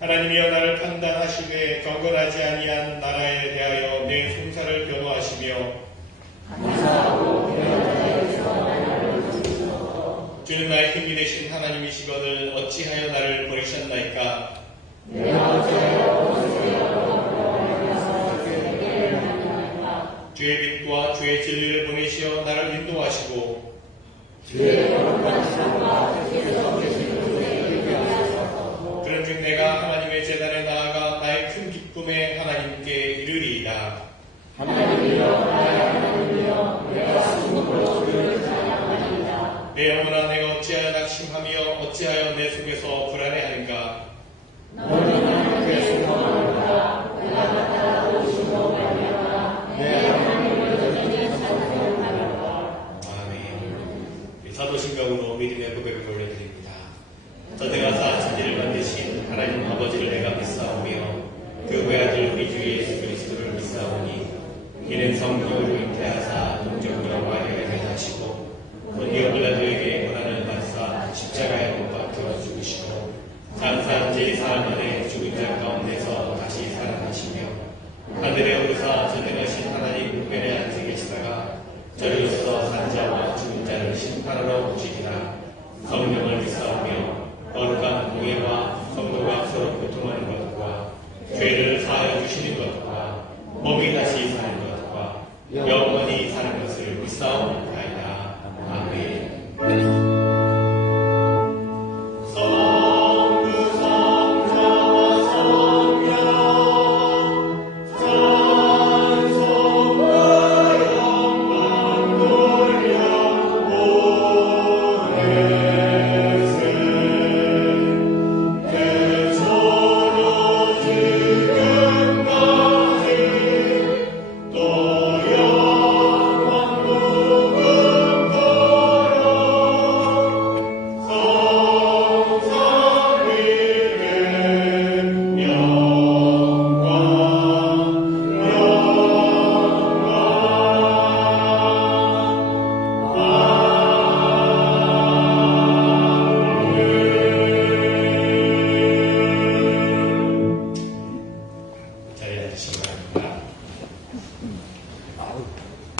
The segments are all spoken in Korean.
하나님이여 나를 판단하시되 경건하지 아니한 나라에 대하여 내 송사를 변호하시며 주는 나의 힘이 되신 하나님이시거늘 어찌하여 나를 버리셨나이까. 주의 빛과 주의 진리를 보내시어 나를 인도하시고 그런즉 내가 하나님의 제단에 나아가 나의 큰 기쁨에 하나님께 이르리이다. 내 영혼아 내가 어찌하여 낙심하며 어찌하여 내 속에서 불안해하는가. 사도신경으로 믿음의 고백을 올려드립니다. 전능하사 천지를 만드신 하나님 아버지를 내가 믿사오며 그 외아들 우리 주 예수 그리스도를 믿사오니 이는 성령으로 잉태하사 동정녀와 혈연을 하시고 본디오 빌라도에게 고난을 받사 십자가에 못 박혀 죽으시고 장사한 지 사흘 만에 죽은 자 가운데서 다시 살아나시며 하늘에 오르사 전능하신 하나님 우편에 앉아 계시다가 저리로서 산 자와 죽은 자를 심판하러 오시리라. 성령을 믿사오며 거룩한 공예와 성도가 서로 교통하는 것과 죄를 사하여 주시는 것과 몸이 다시 사는 것과 영원히 사는 것을 믿사옵나이다. 아멘. Oh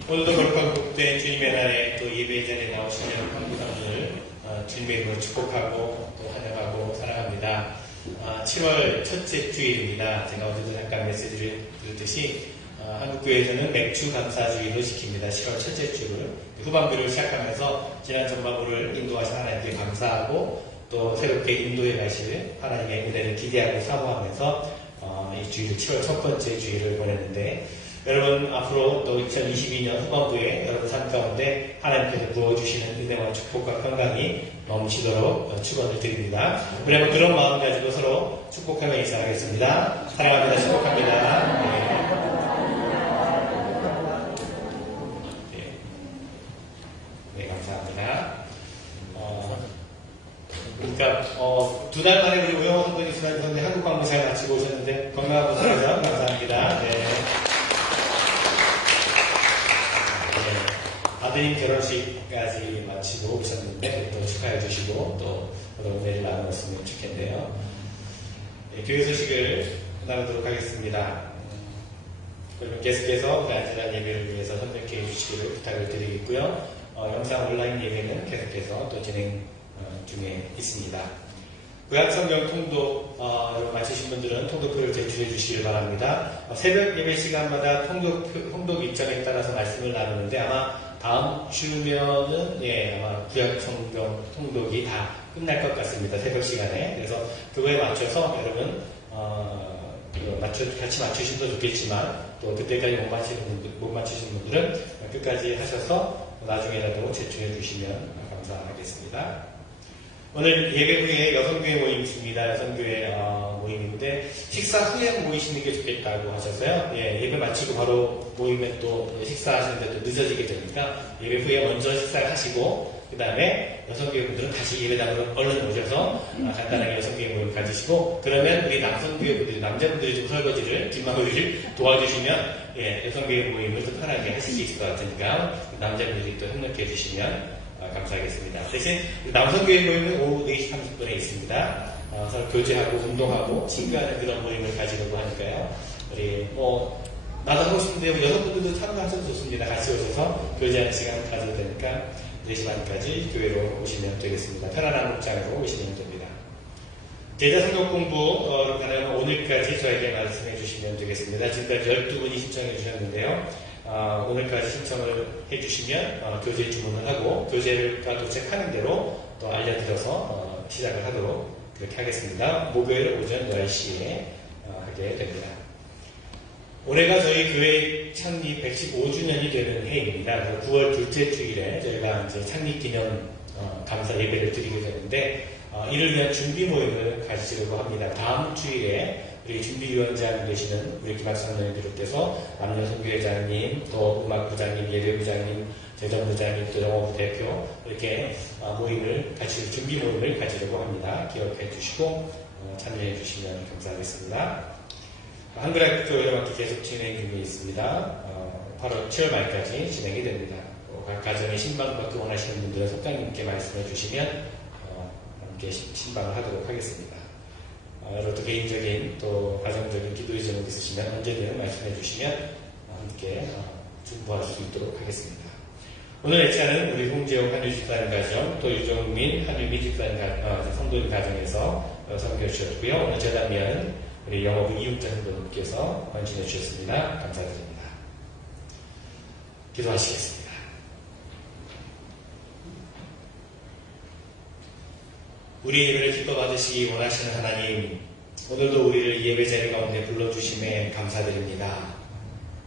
오늘도 거룩한 주님의 날에 또 예배 자리에 나오시는 한국 사람들을 주님의 이름으로 축복하고 또 환영하고 사랑합니다. 7월 첫째 주일입니다. 제가 어제도 잠깐 메시지를 드렸듯이 한국교회에서는 맥주 감사주의로 지킵니다. 7월 첫째 주를 후반기를 시작하면서 지난 전반부를 인도하신 하나님께 감사하고 또 새롭게 인도에 가실 하나님의 은혜를 기대하고 사모하면서 이 주일을 7월 첫 번째 주일을 보냈는데 여러분 앞으로 또 2022년 후반부에 여러분 삶 가운데 하나님께서 부어주시는 은혜와 축복과 건강이 넘치도록 축원을 드립니다. 우리 한번 그런 마음 가지고 서로 축복하며 인사하겠습니다. 사랑합니다. 축복합니다. 네, 감사합니다. 그러니까 2달 만에 우리 우영호 선생님, 수란 선생님 한국 방문 잘 마치고 오셨는데 건강하고 살아서 감사합니다. 네. 아드님 결혼식까지 마치고 오셨는데 또 축하해 주시고 또 은혜를 나누었으면 좋겠네요. 네, 교회 소식을 나누도록 하겠습니다. 그러면 계속해서 안전한 예배를 위해서 선택해 주시기를 부탁을 드리겠고요. 영상 온라인 예배는 계속해서 또 진행 중에 있습니다. 구약성경 통독 마치신 분들은 통독표를 제출해 주시길 바랍니다. 새벽 예배 시간마다 통독 일정에 따라서 말씀을 나누는데 아마 다음 주면은 아마 구약성경 통독이 다 끝날 것 같습니다. 새벽 시간에. 그래서 그거에 맞춰서 여러분 같이 맞추시면 좋겠지만 또 그때까지 못 맞추신 분들은 끝까지 하셔서 나중에라도 제출해 주시면 감사하겠습니다. 오늘 예배 후에 여성교회 모임이 있습니다. 여성교회 모임인데 식사 후에 모이시는 게 좋겠다고 하셔서요. 예배 마치고 바로 모임에 또 식사하시는데 또 늦어지게 되니까 예배 후에 먼저 식사를 하시고 그 다음에 여성교회 분들은 다시 예배당으로 얼른 오셔서 간단하게 여성교회 모임 가지시고 그러면 우리 남성교회 분들이 남자분들이 좀 설거지를 뒷마무리를 도와주시면 여성교회 모임을 더 편하게 하실 수 있을 것 같으니까 남자분들이 또 협력해 주시면 감사하겠습니다. 대신 남성교회 모임은 오후 4시 30분에 있습니다. 서로 교제하고 운동하고 친구하는 그런 모임을 가지려고 하니까요. 우리 나도 하고 싶은데 여성분들도 참가하셔도 좋습니다. 같이 오셔서 교제하는 시간을 가져도 되니까 4시 반까지 교회로 오시면 되겠습니다. 편안한 목장으로 오시면 됩니다. 제자 성경 공부 가능하면 오늘까지 저에게 말씀해 주시면 되겠습니다. 지금까지 12분이 신청해 주셨는데요. 오늘까지 신청을 해주시면 교재 주문을 하고 교재가 도착하는 대로 또 알려드려서 시작을 하도록 그렇게 하겠습니다. 목요일 오전 10시에 하게 됩니다. 올해가 저희 교회 창립 115주년이 되는 해입니다. 9월 둘째 주일에 저희가 이제 창립 기념 감사 예배를 드리게 되는데 이를 위한 준비 모임을 가지려고 합니다. 다음 주일에 우리 준비위원장 되시는 우리 김학선님을 비롯해서 남녀선교회장님, 또 음악부장님, 예배부장님, 재정부장님, 또 영어부 대표 이렇게 준비 모임을 가지려고 합니다. 기억해 주시고 참여해 주시면 감사하겠습니다. 한글학교 여러분께 계속 진행 중에 있습니다. 7월 말까지 진행이 됩니다. 각 가정에 신방받기 원하시는 분들은 석장님께 말씀해 주시면 함께 신방을 하도록 하겠습니다. 여러 또 개인적인 또 가정적인 기도의 제목 있으시면 언제든 말씀해 주시면 함께 중보할 수 있도록 하겠습니다. 오늘 예찬은 우리 홍재용 한유집사님 가정, 또 유정민 한유미 집사님 성도님 가정에서 선교해 주셨고요. 오늘 재단면 우리 영어부 이육자 성도님께서 헌신해 주셨습니다. 감사드립니다. 기도하시겠습니다. 우리 예배를 기뻐 받으시기 원하시는 하나님, 오늘도 우리를 예배 자리 가운데 불러주심에 감사드립니다.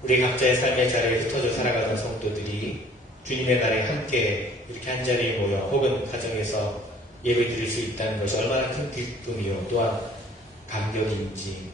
우리 각자의 삶의 자리에 흩어져 살아가는 성도들이 주님의 날에 함께 이렇게 한자리에 모여 혹은 가정에서 예배 드릴 수 있다는 것이 얼마나 큰 기쁨이요 또한 감격인지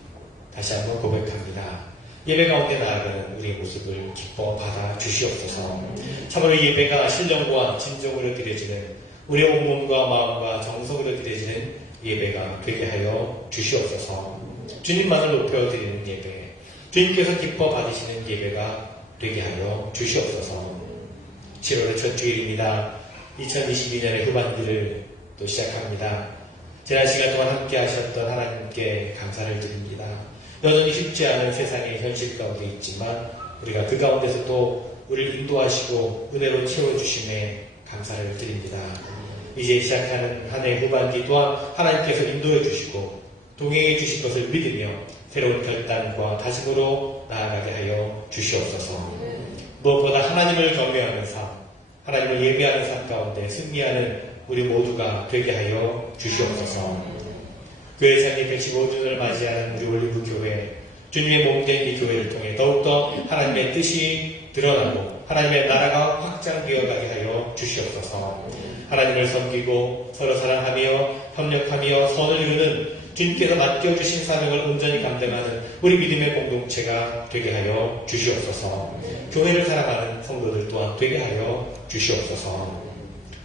다시 한번 고백합니다. 예배 가운데 나아가는 우리의 모습을 기뻐 받아 주시옵소서. 참으로 예배가 신령과 진정으로 드려지는 우리의 온몸과 마음과 정성으로 드려지는 예배가 되게 하여 주시옵소서. 주님만을 높여드리는 예배, 주님께서 기뻐 받으시는 예배가 되게 하여 주시옵소서. 7월의 첫 주일입니다. 2022년의 후반기를 또 시작합니다. 지난 시간 동안 함께 하셨던 하나님께 감사를 드립니다. 여전히 쉽지 않은 세상의 현실 가운데 있지만 우리가 그 가운데서 또 우리를 인도하시고 은혜로 채워주심에 감사를 드립니다. 이제 시작하는 한 해 후반기 또한 하나님께서 인도해 주시고 동행해 주실 것을 믿으며 새로운 결단과 다짐으로 나아가게 하여 주시옵소서. 무엇보다 하나님을 경외하는 삶, 하나님을 예배하는 삶 가운데 승리하는 우리 모두가 되게 하여 주시옵소서. 교회 창립 115주년을 맞이하는 우리 올리브 교회, 주님의 몸된 이 교회를 통해 더욱더 하나님의 뜻이 드러나고 하나님의 나라가 확장되어 가게 하여 주시옵소서. 하나님을 섬기고 서로 사랑하며 협력하며 선을 이루는 주님께서 맡겨주신 사명을 온전히 감당하는 우리 믿음의 공동체가 되게 하여 주시옵소서. 교회를 사랑하는 성도들 또한 되게 하여 주시옵소서.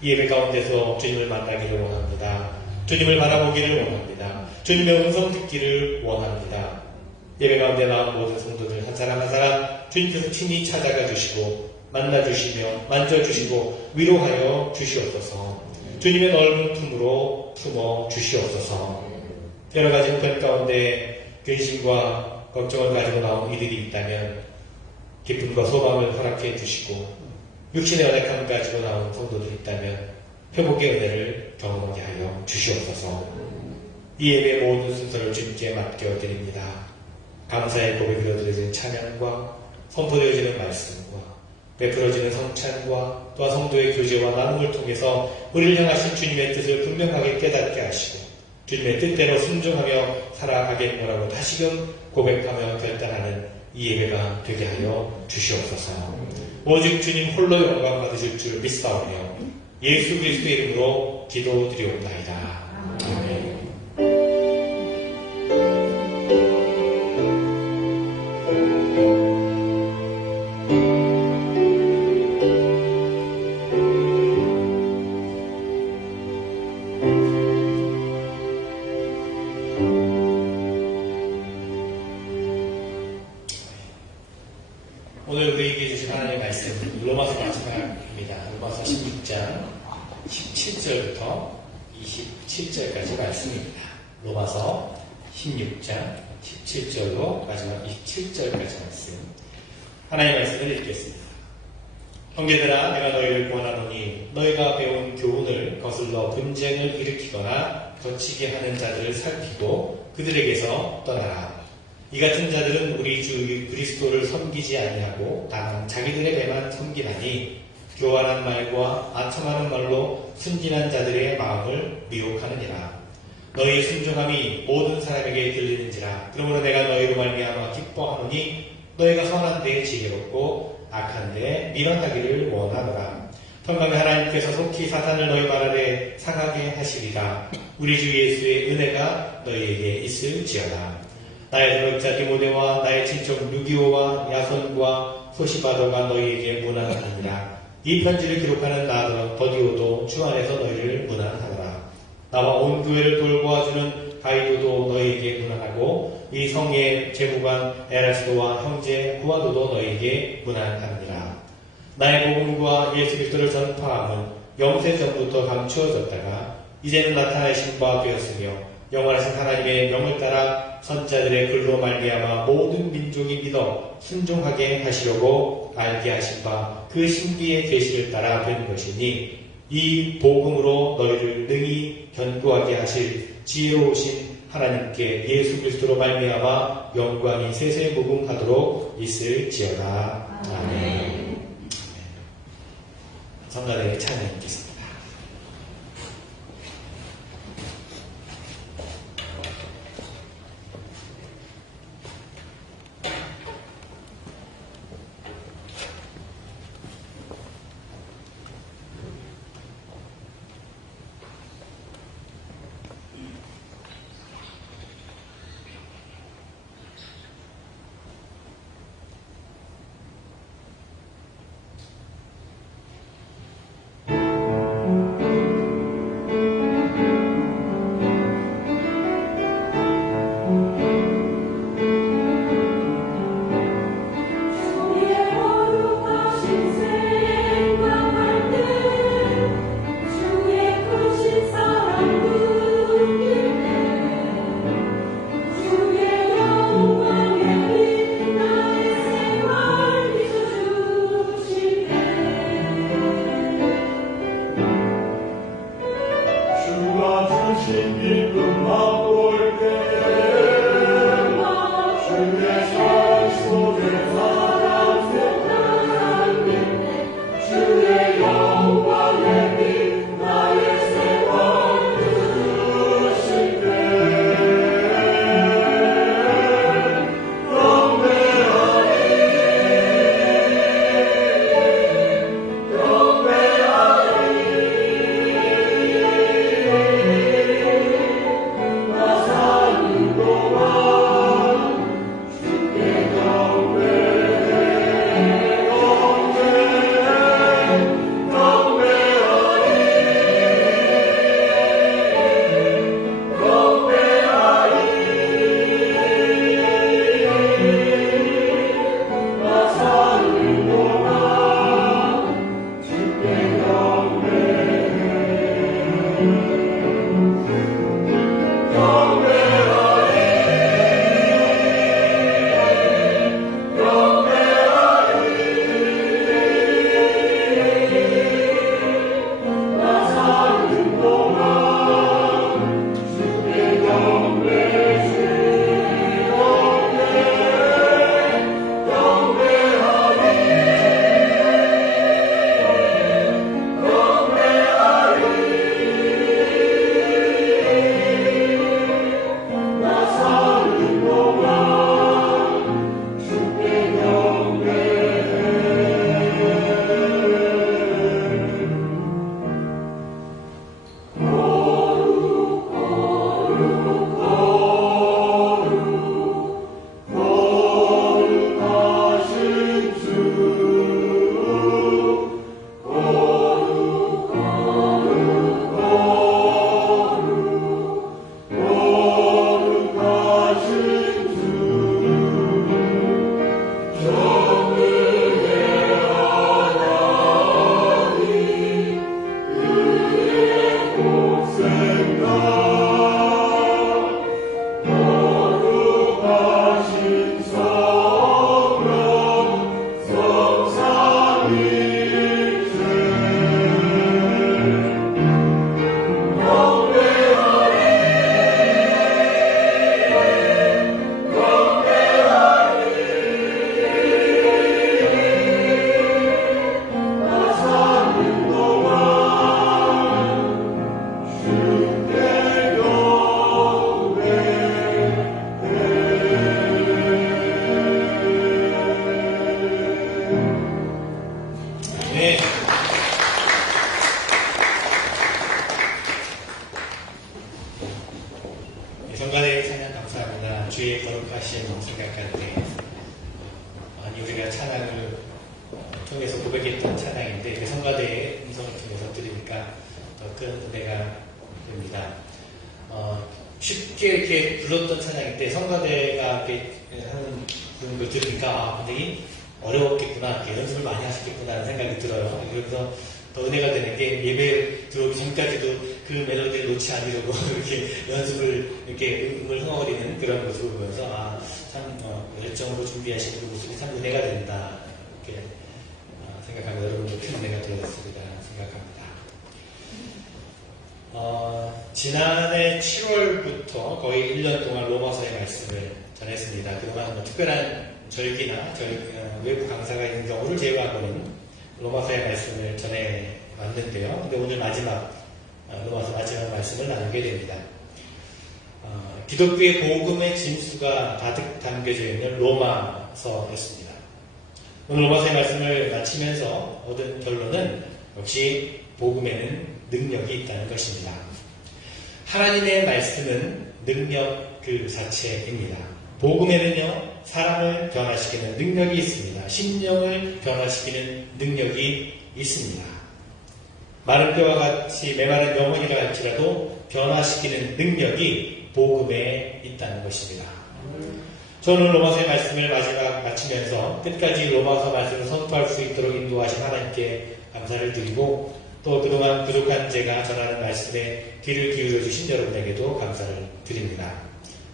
이 예배 가운데서 주님을 만나기를 원합니다. 주님을 바라보기를 원합니다. 주님의 음성 듣기를 원합니다. 예배 가운데 나온 모든 성도들 한 사람 한 사람 주님께서 친히 찾아가 주시고 만나주시며 만져주시고 위로하여 주시옵소서. 주님의 넓은 품으로 품어 주시옵소서. 여러 가지 형편 가운데 근심과 걱정을 가지고 나온 이들이 있다면 기쁨과 소망을 허락해 주시고 육신의 연약함을 가지고 나온 성도들이 있다면 회복의 은혜를 경험하게 하여 주시옵소서. 이 예배의 모든 순서를 주님께 맡겨드립니다. 감사의 고백으로 드려진 찬양과 선포되어지는 말씀과 베풀어지는 성찬과 또한 성도의 교제와 나눔을 통해서 우리를 향하신 주님의 뜻을 분명하게 깨닫게 하시고 주님의 뜻대로 순종하며 살아가겠노라고 다시금 고백하며 결단하는 이 예배가 되게 하여 주시옵소서. 오직 주님 홀로 영광 받으실 줄 믿사오며 예수 그리스도의 이름으로 기도드리옵나이다. 아멘. 오늘 우리에게 주신 하나님의 말씀 로마서 마지막입니다. 로마서 16장 17절부터 27절까지 말씀입니다. 로마서 16장 17절로 마지막 27절까지 말씀. 하나님의 말씀을 읽겠습니다. 형제들아 내가 너희를 권하노니 너희가 배운 교훈을 거슬러 분쟁을 일으키거나 거치게 하는 자들을 살피고 그들에게서 떠나라. 이 같은 자들은 우리 주 그리스도를 섬기지 아니하고 다만 자기들의 배만 섬기나니 교활한 말과 아첨하는 말로 순진한 자들의 마음을 미혹하느니라. 너희의 순종함이 모든 사람에게 들리는지라. 그러므로 내가 너희로 말미암아 기뻐하노니 너희가 선한 데에 지혜롭고 악한 데에 미련하기를 원하노라. 평강의 하나님께서 속히 사탄을 너희 발 아래 상하게 하시리라. 우리 주 예수의 은혜가 너희에게 있을지어다. 나의 동역자 디모데와 나의 친척 루기오와 야손과 소시바도가 너희에게 문안하느니라. 이 편지를 기록하는 나 더디오도 주 안에서 너희를 문안하노라. 나와 온 교회를 돌보아주는 가이도도 너희에게 문안하고 이 성의 재무관 에라스도와 형제 구아도도 너희에게 문안하느니라. 나의 복음과 예수 그리스도를 전파함은 영세 전부터 감추어졌다가 이제는 나타내신 바 되었으며 영원하신 하나님의 명을 따라 선자들의 글로 말미암아 모든 민족이 믿어 순종하게 하시려고 알게 하신 바 그 신비의 계시를 따라 된 것이니 이 복음으로 너희를 능히 견고하게 하실 지혜로우신 하나님께 예수 그리스도로 말미암아 영광이 세세무궁하도록 있을지어다. 아멘. 성가대의 찬양 있겠습니다. 통해서 고백했던 찬양인데 그 성가대의 음성을 통해서 들으니까 더 큰 은혜가 됩니다. 쉽게 이렇게 불렀던 찬양인데 성가대가 이렇게 하는 걸 들으니까 굉장히 어려웠겠구나, 이렇게 연습을 많이 하셨겠구나 하는 생각이 들어요. 그래서 더 은혜가 되는 게 예배 들어오기 전까지도 그 멜로디를 놓지 않으려고 이렇게 연습을 이렇게 음을 흥얼거리는 그런 모습을 보면서 참 열정으로 준비하시는 그 모습이 참 은혜가 된다 이렇게 생각하고 여러분도 큰 은혜가 되었으리라 생각합니다. 지난해 7월부터 거의 1년 동안 로마서의 말씀을 전했습니다. 그동안 특별한 절기나 외부 강사가 있는 경우를 제외하고는 로마서의 말씀을 전해왔는데요. 근데 오늘 로마서 마지막 말씀을 나누게 됩니다. 기독교의 복음의 진수가 가득 담겨져 있는 로마서였습니다. 오늘 로마서의 말씀을 마치면서 얻은 결론은 역시 복음에는 능력이 있다는 것입니다. 하나님의 말씀은 능력 그 자체입니다. 복음에는요, 사람을 변화시키는 능력이 있습니다. 심령을 변화시키는 능력이 있습니다. 마른 뼈와 같이 메마른 영혼이라 할지라도 변화시키는 능력이 복음에 있다는 것입니다. 저는 로마서의 말씀을 마치면서 끝까지 로마서 말씀을 선포할 수 있도록 인도하신 하나님께 감사를 드리고 또 그동안 부족한 제가 전하는 말씀에 귀를 기울여 주신 여러분에게도 감사를 드립니다.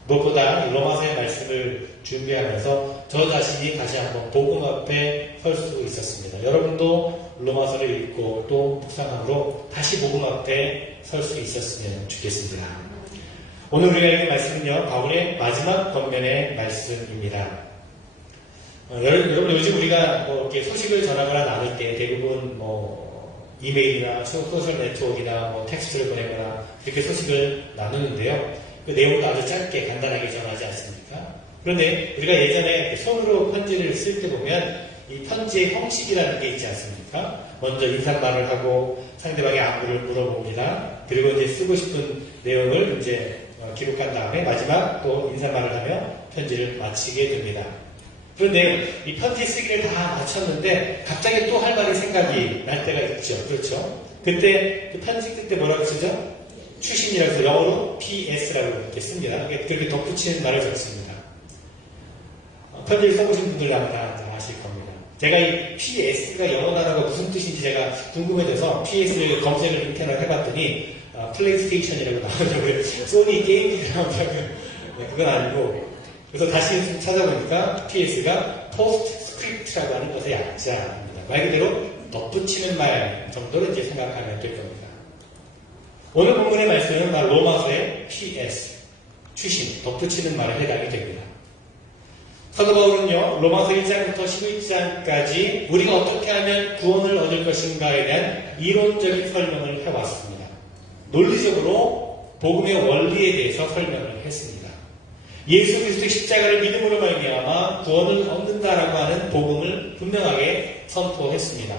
무엇보다 로마서의 말씀을 준비하면서 저 자신이 다시 한번 복음 앞에 설 수 있었습니다. 여러분도 로마서를 읽고 또 묵상함으로 다시 복음 앞에 설 수 있었으면 좋겠습니다. 오늘 우리가 읽은 말씀은요, 바울의 마지막 권면의 말씀입니다. 여러분 요즘 우리가 이렇게 소식을 전하거나 나눌 때 대부분 이메일이나 소셜 네트워크나 텍스트를 보내거나 이렇게 소식을 나누는데요. 그 내용도 아주 짧게 간단하게 전하지 않습니까? 그런데 우리가 예전에 손으로 편지를 쓸 때 보면 이 편지의 형식이라는 게 있지 않습니까? 먼저 인사말을 하고 상대방의 안부를 물어봅니다. 그리고 이제 쓰고 싶은 내용을 이제 기록한 다음에 마지막 또 인사말을 하며 편지를 마치게 됩니다. 그런데 이 편지 쓰기를 다 마쳤는데 갑자기 또 할 말이 생각이 날 때가 있죠. 그렇죠? 그때 그 편지 끝에 뭐라고 쓰죠? 추신이라고 해서 영어로 PS라고 이렇게 씁니다. 그렇게 덧붙이는 말을 적습니다. 편지를 써보신 분들 아마 다 아실 겁니다. 제가 이 PS가 영어 단어가 무슨 뜻인지 제가 궁금해져서 PS를 검색을 인터넷 해봤더니 플레이스테이션이라고 나오더라고요. 소니 게임기라고 하면 그건 아니고 그래서 다시 찾아보니까 PS가 포스트 스크립트라고 하는 것의 약자입니다. 말 그대로 덧붙이는 말 정도로 이제 생각하면 될 겁니다. 오늘 본문의 말씀은 바로 로마서의 PS, 추신, 덧붙이는 말에 해당이 됩니다. 사도 바울은요, 로마서 1장부터 11장까지 우리가 어떻게 하면 구원을 얻을 것인가에 대한 이론적인 설명을 해왔습니다. 논리적으로 복음의 원리에 대해서 설명을 했습니다. 예수 그리스도의 십자가를 믿음으로 말미암아 구원을 얻는다라고 하는 복음을 분명하게 선포했습니다.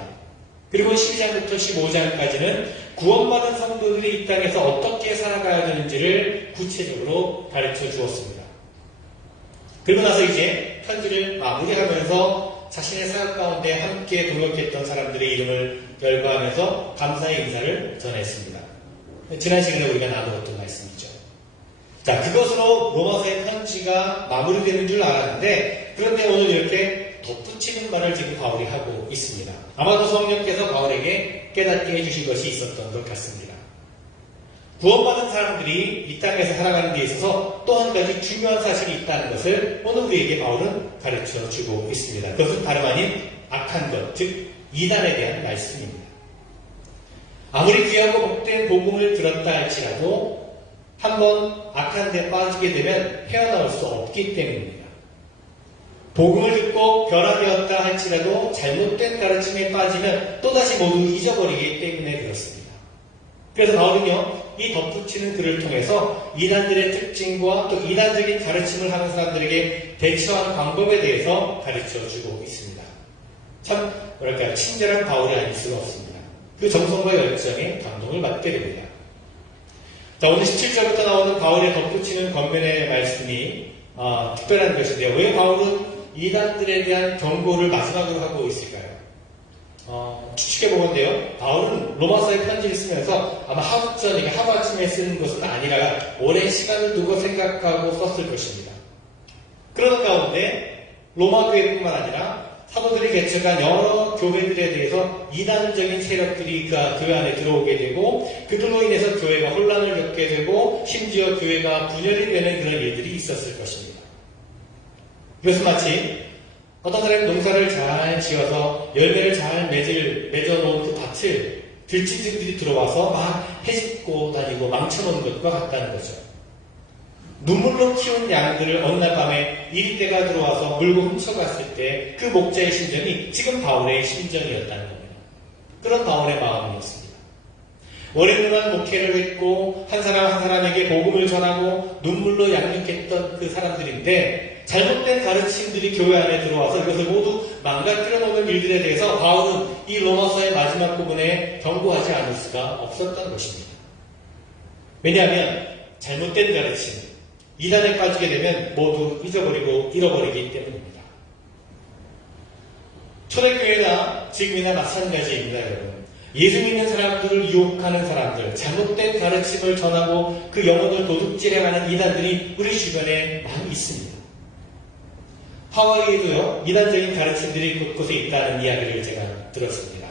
그리고 12장부터 15장까지는 구원받은 성도들이 이 땅에서 어떻게 살아가야 되는지를 구체적으로 가르쳐 주었습니다. 그리고 나서 이제 편지를 마무리하면서 자신의 사역 가운데 함께 동역했던 사람들의 이름을 열거하면서 감사의 인사를 전했습니다. 지난 시간에 우리가 나누었던 말씀이죠. 자, 그것으로 로마서의 편지가 마무리되는 줄 알았는데 그런데 오늘 이렇게 덧붙이는 말을 지금 바울이 하고 있습니다. 아마도 성령께서 바울에게 깨닫게 해주신 것이 있었던 것 같습니다. 구원받은 사람들이 이 땅에서 살아가는 데 있어서 또 한 가지 중요한 사실이 있다는 것을 오늘 우리에게 바울은 가르쳐 주고 있습니다. 그것은 다름 아닌 악한 것, 즉 이단에 대한 말씀입니다. 아무리 귀하고 복된 복음을 들었다 할지라도 한번 악한 데 빠지게 되면 헤어나올 수 없기 때문입니다. 복음을 듣고 변화되었다 할지라도 잘못된 가르침에 빠지면 또다시 모두 잊어버리기 때문에 그렇습니다. 그래서 바울은요, 이 덧붙이는 글을 통해서 이단들의 특징과 또 이단적인 가르침을 하는 사람들에게 대처하는 방법에 대해서 가르쳐주고 있습니다. 참 뭐랄까요, 친절한 바울이 아닐 수가 없습니다. 그 정성과 열정에 감동을 받게 됩니다. 자, 오늘 17절부터 나오는 바울의 덧붙이는 권면의 말씀이 특별한 것인데요. 왜 바울은 이단들에 대한 경고를 마지막으로 하고 있을까요? 추측해보건데요. 바울은 로마서에 편지를 쓰면서 아마 하루전이게 하루아침에 쓰는 것은 아니라 오랜 시간을 두고 생각하고 썼을 것입니다. 그런 가운데 로마 교회뿐만 아니라 사도들이 개척한 여러 교회들에 대해서 이단적인 세력들이 그 교회 안에 들어오게 되고 그들로 인해서 교회가 혼란을 겪게 되고 심지어 교회가 분열이 되는 그런 일들이 있었을 것입니다. 이것은 마치 어떤 사람이 농사를 잘 지어서 열매를 잘 맺어놓은 그 밭을 들짐승들이 들어와서 막 헤집고 다니고 망쳐놓은 것과 같다는 거죠. 눈물로 키운 양들을 어느 날 밤에 이리떼가 들어와서 물고 훔쳐갔을 때 그 목자의 심정이 지금 바울의 심정이었다는 겁니다. 그런 바울의 마음이었습니다. 오랜 동안 목회를 했고 한 사람 한 사람에게 복음을 전하고 눈물로 양육했던 그 사람들인데 잘못된 가르침들이 교회 안에 들어와서 이것을 모두 망가뜨려 놓는 일들에 대해서 바울은 이 로마서의 마지막 부분에 경고하지 않을 수가 없었던 것입니다. 왜냐하면 잘못된 가르침, 이단에 빠지게 되면 모두 잊어버리고 잃어버리기 때문입니다. 초대교회나 지금이나 마찬가지입니다, 여러분. 예수 믿는 사람들을 유혹하는 사람들, 잘못된 가르침을 전하고 그 영혼을 도둑질해가는 이단들이 우리 주변에 많이 있습니다. 하와이에도요, 이단적인 가르침들이 곳곳에 있다는 이야기를 제가 들었습니다.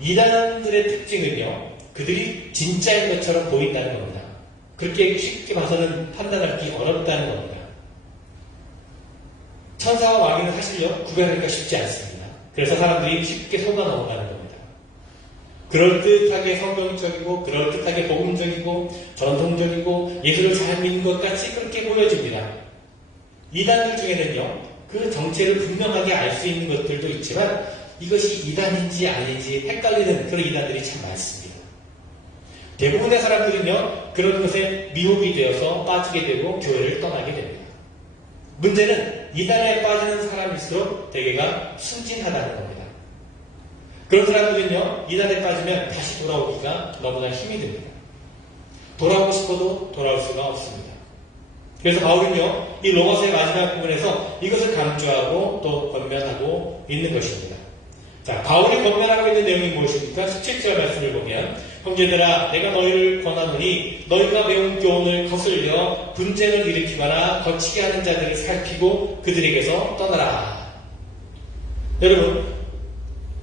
이단들의 특징은요, 그들이 진짜인 것처럼 보인다는 겁니다. 그렇게 쉽게 봐서는 판단하기 어렵다는 겁니다. 천사와 왕이는 사실요, 구별하기가 쉽지 않습니다. 그래서 사람들이 쉽게 속아 넘어가는 겁니다. 그럴듯하게 성경적이고, 그럴듯하게 복음적이고, 전통적이고, 예수를 잘 믿는 것 같이 그렇게 보여집니다. 이단들 중에는요, 그 정체를 분명하게 알 수 있는 것들도 있지만 이것이 이단인지 아닌지 헷갈리는 그런 이단들이 참 많습니다. 대부분의 사람들은요, 그런 것에 미혹이 되어서 빠지게 되고 교회를 떠나게 됩니다. 문제는 이단에 빠지는 사람일수록 대개가 순진하다는 겁니다. 그런 사람들은요, 이단에 빠지면 다시 돌아오기가 너무나 힘이 듭니다. 돌아오고 싶어도 돌아올 수가 없습니다. 그래서 바울은요, 이 로마서의 마지막 부분에서 이것을 강조하고 또 권면하고 있는 것입니다. 자, 바울이 권면하고 있는 내용이 무엇입니까? 17절 말씀을 보면, 형제들아, 내가 너희를 권하노니 너희가 배운 교훈을 거슬려 분쟁을 일으키거나 거치게 하는 자들을 살피고 그들에게서 떠나라. 여러분,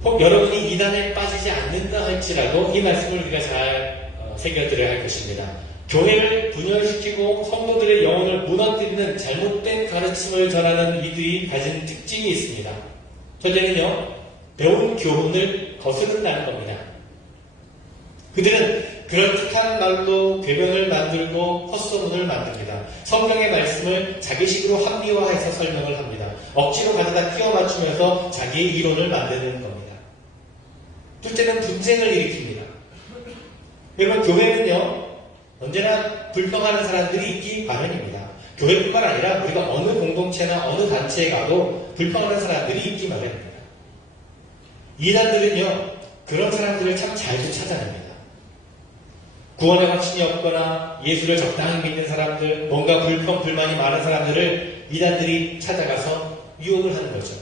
혹 여러분이 이단에 빠지지 않는다 할지라도 이 말씀을 우리가 잘 새겨들어야 할 것입니다. 교회를 분열시키고 성도들의 영혼을 무너뜨리는 잘못된 가르침을 전하는 이들이 가진 특징이 있습니다. 첫째는요, 배운 교훈을 거스른다는 겁니다. 그들은 그럴듯한 말로 궤변을 만들고 헛소문을 만듭니다. 성경의 말씀을 자기식으로 합리화해서 설명을 합니다. 억지로 가져다 끼워 맞추면서 자기의 이론을 만드는 겁니다. 둘째는 분쟁을 일으킵니다. 여러분, 교회는요, 언제나 불평하는 사람들이 있기 마련입니다. 교회뿐만 아니라 우리가 어느 공동체나 어느 단체에 가도 불평하는 사람들이 있기 마련입니다. 이단들은요, 그런 사람들을 참 잘도 찾아냅니다. 구원의 확신이 없거나 예수를 적당히 믿는 사람들, 뭔가 불평, 불만이 많은 사람들을 이단들이 찾아가서 유혹을 하는 거죠.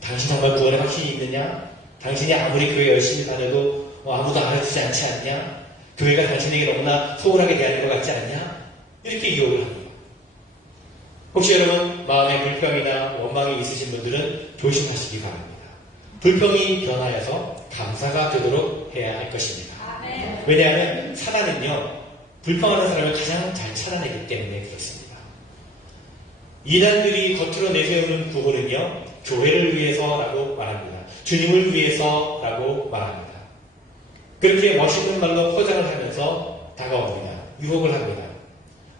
당신 정말 구원의 확신이 있느냐? 당신이 아무리 교회 열심히 다녀도 아무도 알아주지 않지 않냐? 교회가 당신에게 너무나 소홀하게 대하는 것 같지 않냐? 이렇게 유혹을 합니다. 혹시 여러분 마음에 불평이나 원망이 있으신 분들은 조심하시기 바랍니다. 불평이 변화해서 감사가 되도록 해야 할 것입니다. 왜냐하면 사단은요, 불평하는 사람을 가장 잘 찾아내기 때문에 그렇습니다. 이단들이 겉으로 내세우는 구호는요, 교회를 위해서라고 말합니다. 주님을 위해서라고 말합니다. 그렇게 멋있는 말로 포장을 하면서 다가옵니다. 유혹을 합니다.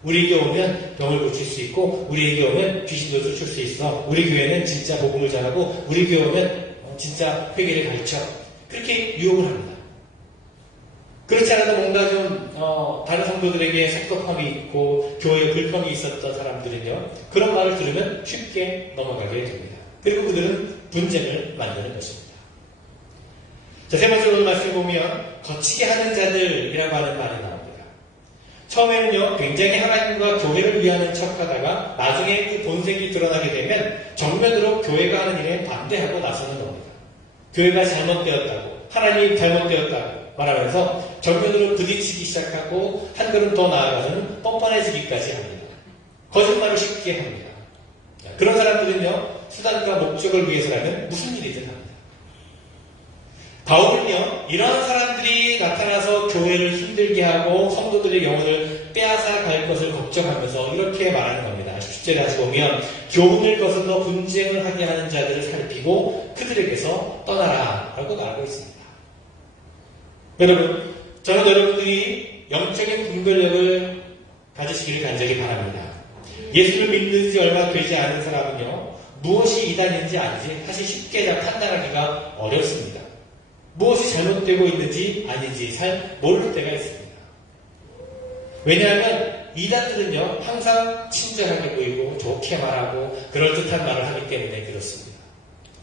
우리 교회 오면 병을 고칠 수 있고, 우리 교회 오면 귀신도 쫓을 수 있어. 우리 교회는 진짜 복음을 전하고, 우리 교회 오면 진짜 회개를 가르쳐. 그렇게 유혹을 합니다. 그렇지 않아도 뭔가 좀 다른 성도들에게 섭섭함이 있고 교회에 불평이 있었던 사람들은요, 그런 말을 들으면 쉽게 넘어가게 됩니다. 그리고 그들은 분쟁을 만드는 것입니다. 자, 세 번째 오늘 말씀을 보면 거치게 하는 자들이라고 하는 말이 나옵니다. 처음에는요, 굉장히 하나님과 교회를 위하는 척하다가 나중에 그 본색이 드러나게 되면 정면으로 교회가 하는 일에 반대하고 나서는 겁니다. 교회가 잘못되었다고, 하나님이 잘못되었다고 말하면서 정면으로 부딪히기 시작하고 한 걸음 더 나아가서는 뻔뻔해지기까지 합니다. 거짓말을 쉽게 합니다. 그런 사람들은요, 수단과 목적을 위해서라면 무슨 일이든 합니다. 바울은요, 이런 사람들이 나타나서 교회를 힘들게 하고 성도들의 영혼을 빼앗아 갈 것을 걱정하면서 이렇게 말하는 겁니다. 10절에 다시 보면 교훈을 거슬러 분쟁을 하게 하는 자들을 살피고 그들에게서 떠나라 라고 말하고 있습니다. 여러분, 저는 여러분들이 영적인 분별력을 가지시기를 간절히 바랍니다. 예수를 믿는 지 얼마 되지 않은 사람은요, 무엇이 이단인지 아닌지 사실 쉽게 판단하기가 어렵습니다. 무엇이 잘못되고 있는지 아닌지 잘 모를 때가 있습니다. 왜냐하면 이단들은요, 항상 친절하게 보이고 좋게 말하고 그럴듯한 말을 하기 때문에 그렇습니다.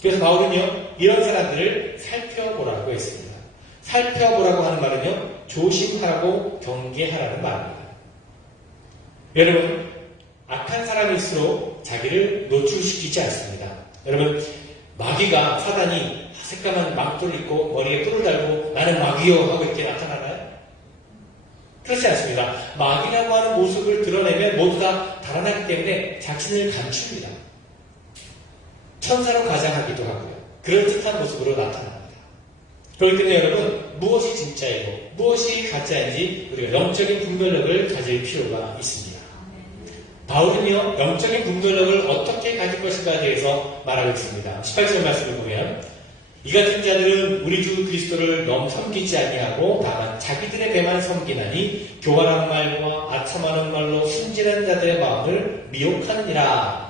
그래서 바울은요, 이런 사람들을 살펴보라고 했습니다. 살펴보라고 하는 말은요, 조심하라고 경계하라는 말입니다. 여러분, 악한 사람일수록 자기를 노출시키지 않습니다. 여러분, 마귀가, 사단이 새까만 망토를 입고 머리에 뿔을 달고 나는 마귀요 하고 이렇게 나타나나요? 그렇지 않습니다. 마귀라고 하는 모습을 드러내면 모두 다 달아나기 때문에 자신을 감춥니다. 천사로 가장하기도 하고요. 그럴듯한 모습으로 나타납니다. 그렇기 때문에 여러분, 무엇이 진짜이고 무엇이 가짜인지 우리가 영적인 분별력을 가질 필요가 있습니다. 바울은요, 영적인 분별력을 어떻게 가질 것인가에 대해서 말하고 있습니다. 18절 말씀을 보면 이 같은 자들은 우리 주 그리스도를 너무 섬기지 아니하고 다만 자기들의 배만 섬기나니 교활한 말과 아첨하는 말로 순진한 자들의 마음을 미혹하느니라.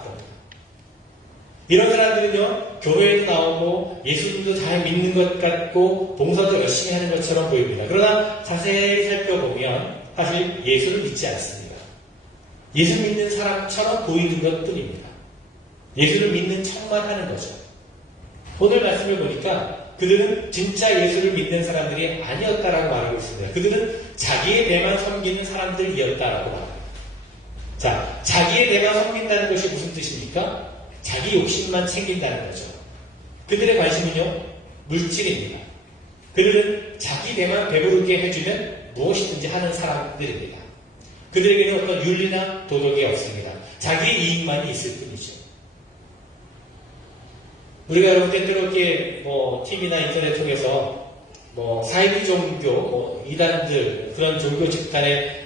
이런 사람들은요, 교회에도 나오고 예수님도 잘 믿는 것 같고 봉사도 열심히 하는 것처럼 보입니다. 그러나 자세히 살펴보면 사실 예수를 믿지 않습니다. 예수 믿는 사람처럼 보이는 것뿐입니다. 예수를 믿는 척만 하는 거죠. 오늘 말씀을 보니까 그들은 진짜 예수를 믿는 사람들이 아니었다라고 말하고 있습니다. 그들은 자기의 배만 섬기는 사람들이었다라고 말합니다. 자, 자기의 배만 섬긴다는 것이 무슨 뜻입니까? 자기 욕심만 챙긴다는 거죠. 그들의 관심은요, 물질입니다. 그들은 자기 배만 배부르게 해주면 무엇이든지 하는 사람들입니다. 그들에게는 어떤 윤리나 도덕이 없습니다. 자기의 이익만이 있을 뿐이죠. 우리가 여러분 때때로 이렇게 TV나 인터넷 통해서 사이비 종교, 이단들, 그런 종교 집단의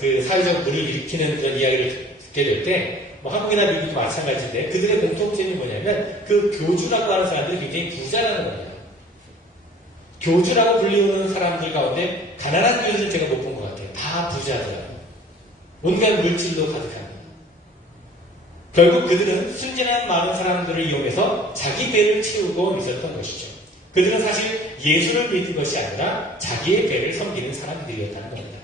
그 사회적 물을 일으키는 그런 이야기를 듣게 될 때, 한국이나 미국도 마찬가지인데, 그들의 공통점이 뭐냐면, 그 교주라고 하는 사람들이 굉장히 부자라는 거예요. 교주라고 불리우는 사람들 가운데, 가난한 교주는 제가 못 본 것 같아요. 다 부자들이에요. 온갖 물질로 가득합니다. 결국 그들은 순진한 많은 사람들을 이용해서 자기 배를 채우고 있었던 것이죠. 그들은 사실 예수를 믿는 것이 아니라 자기의 배를 섬기는 사람들이었다는 겁니다.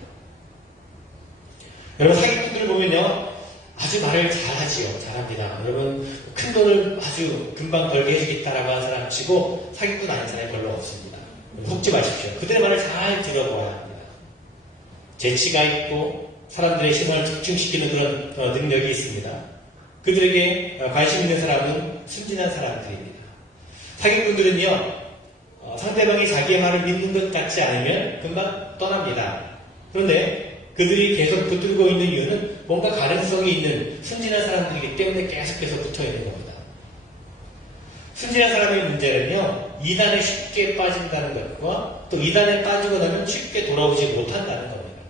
여러분, 사기꾼들 보면요, 아주 말을 잘하지요. 잘합니다. 여러분, 큰 돈을 아주 금방 벌게 해주겠다라고 하는 사람 치고 사기꾼 아닌 사람이 별로 없습니다. 속지 마십시오. 그들의 말을 잘 들어보아야 합니다. 재치가 있고 사람들의 시선을 집중시키는 그런 능력이 있습니다. 그들에게 관심 있는 사람은 순진한 사람들입니다. 사기꾼들은요, 상대방이 자기의 말을 믿는 것 같지 않으면 금방 떠납니다. 그런데 그들이 계속 붙들고 있는 이유는 뭔가 가능성이 있는 순진한 사람들이기 때문에 계속해서 붙어 있는 겁니다. 순진한 사람의 문제는요, 이단에 쉽게 빠진다는 것과 또 이단에 빠지고 나면 쉽게 돌아오지 못한다는 겁니다.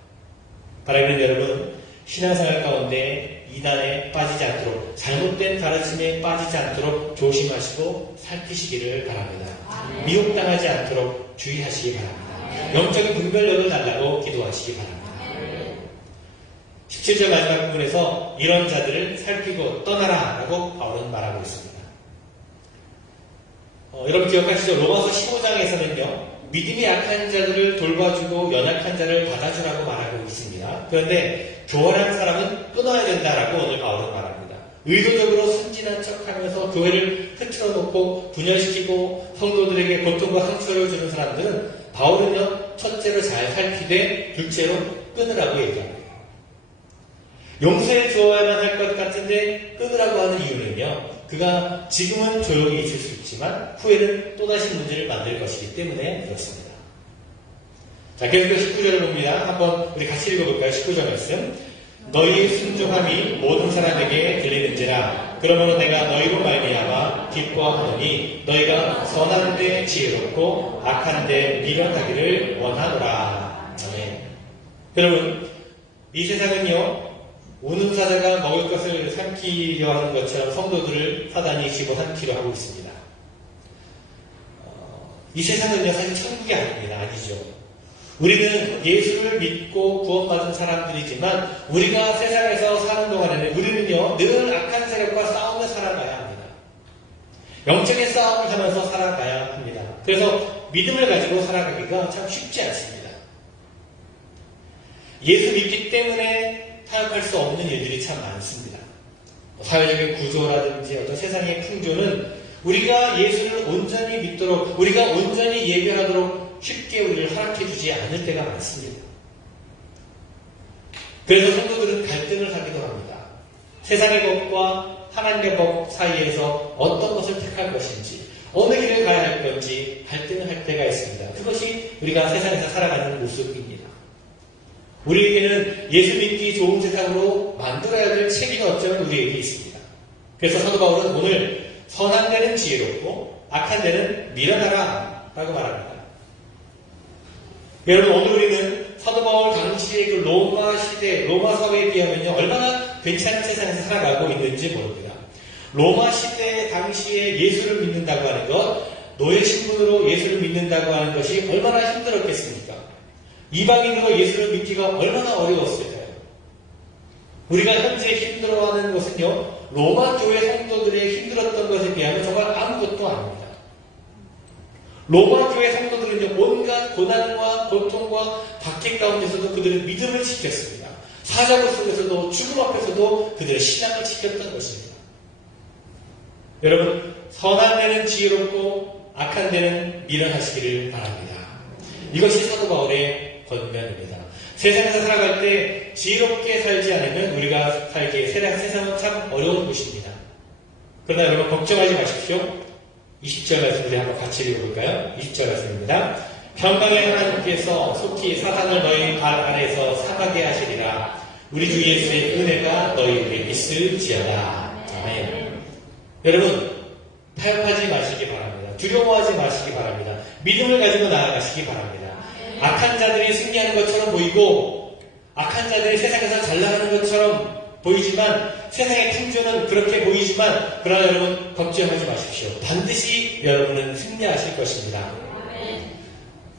바라기는 여러분, 신앙생활 가운데 이단에 빠지지 않도록, 잘못된 가르침에 빠지지 않도록 조심하시고 살피시기를 바랍니다. 미혹당하지 않도록 주의하시기 바랍니다. 영적인 분별력을 달라고 기도하시기 바랍니다. 17절 마지막 부분에서 이런 자들을 살피고 떠나라 라고 바울은 말하고 있습니다. 여러분 기억하시죠? 로마서 15장에서는요, 믿음이 약한 자들을 돌봐주고 연약한 자를 받아주라고 말하고 있습니다. 그런데 교활한 사람은 끊어야 된다라고 오늘 바울은 말합니다. 의도적으로 순진한 척하면서 교회를 흐트러 놓고 분열시키고 성도들에게 고통과 상처를 주는 사람들은 바울은요, 첫째로 잘 살피되 둘째로 끊으라고 얘기합니다. 용서해 주어야만 할 것 같은데 끊으라고 하는 이유는요, 그가 지금은 조용히 있을 수 있지만 후에는 또다시 문제를 만들 것이기 때문에 그렇습니다. 자, 계속해서 19절을 봅니다. 한번 우리 같이 읽어볼까요? 19절 말씀. 너희의 순종함이 모든 사람에게 들리는지라. 그러므로 내가 너희로 말미암아 기뻐하노니 너희가 선한 데 지혜롭고 악한 데 미련하기를 원하노라. 아멘. 여러분, 이 세상은요, 우는 사자가 먹을 것을 삼키려 하는 것처럼 성도들을 사단이 집어삼키려 하고 있습니다. 이 세상은요, 사실 천국이 아닙니다. 아니죠. 우리는 예수를 믿고 구원받은 사람들이지만 우리가 세상에서 사는 동안에는 우리는요, 늘 악한 세력과 싸움을 살아가야 합니다. 영적인 싸움을 하면서 살아가야 합니다. 그래서 믿음을 가지고 살아가기가 참 쉽지 않습니다. 예수 믿기 때문에 타협할 수 없는 일들이 참 많습니다. 사회적인 구조라든지 어떤 세상의 풍조는 우리가 예수를 온전히 믿도록, 우리가 온전히 예배하도록 쉽게 우리를 허락해주지 않을 때가 많습니다. 그래서 성도들은 갈등을 하기도 합니다. 세상의 법과 하나님의 법 사이에서 어떤 것을 택할 것인지, 어느 길을 가야 할 건지 갈등을 할 때가 있습니다. 그것이 우리가 세상에서 살아가는 모습입니다. 우리에게는 예수 믿기 좋은 세상으로 만들어야 될 책임이 어쩌면 우리에게 있습니다. 그래서 사도 바울은 오늘 선한 데는 지혜롭고 악한 데는 미련하라 라고 말합니다. 여러분, 오늘 우리는 사도 바울 당시의 그 로마 시대, 로마 사회에 비하면요, 얼마나 괜찮은 세상에서 살아가고 있는지 모릅니다. 로마 시대 당시에 예수를 믿는다고 하는 것, 노예 신분으로 예수를 믿는다고 하는 것이 얼마나 힘들었겠습니까? 이방인으로 예수를 믿기가 얼마나 어려웠을까요? 우리가 현재 힘들어하는 것은요, 로마 교회 성도들의 힘들었던 것에 비하면 정말 아무것도 아닙니다. 로마 교회 성도들은요, 온갖 고난과 고통과 박해 가운데서도 그들은 믿음을 지켰습니다. 사자고 속에서도 죽음 앞에서도 그들의 신앙을 지켰던 것입니다. 여러분, 선한 데는 지혜롭고 악한 데는 미련하시기를 바랍니다. 이것이 사도 바울의 권면입니다. 세상에서 살아갈 때 지혜롭게 살지 않으면 우리가 살기에 세상은 참 어려운 곳입니다. 그러나 여러분, 걱정하지 마십시오. 20절 말씀 우리 한번 같이 읽어볼까요? 20절 말씀입니다. 평강의 하나님께서 속히 사단을 너희 발 아래에서 상하게 하시리라. 우리 주 예수의 은혜가 너희에게 있을지어다. 아멘. 여러분, 타협하지 마시기 바랍니다. 두려워하지 마시기 바랍니다. 믿음을 가지고 나아가시기 바랍니다. 악한 자들이 승리하는 것처럼 보이고 악한 자들이 세상에서 잘 나가는 것처럼 보이지만 세상의 풍조는 그렇게 보이지만 그러나 여러분, 걱정하지 마십시오. 반드시 여러분은 승리하실 것입니다.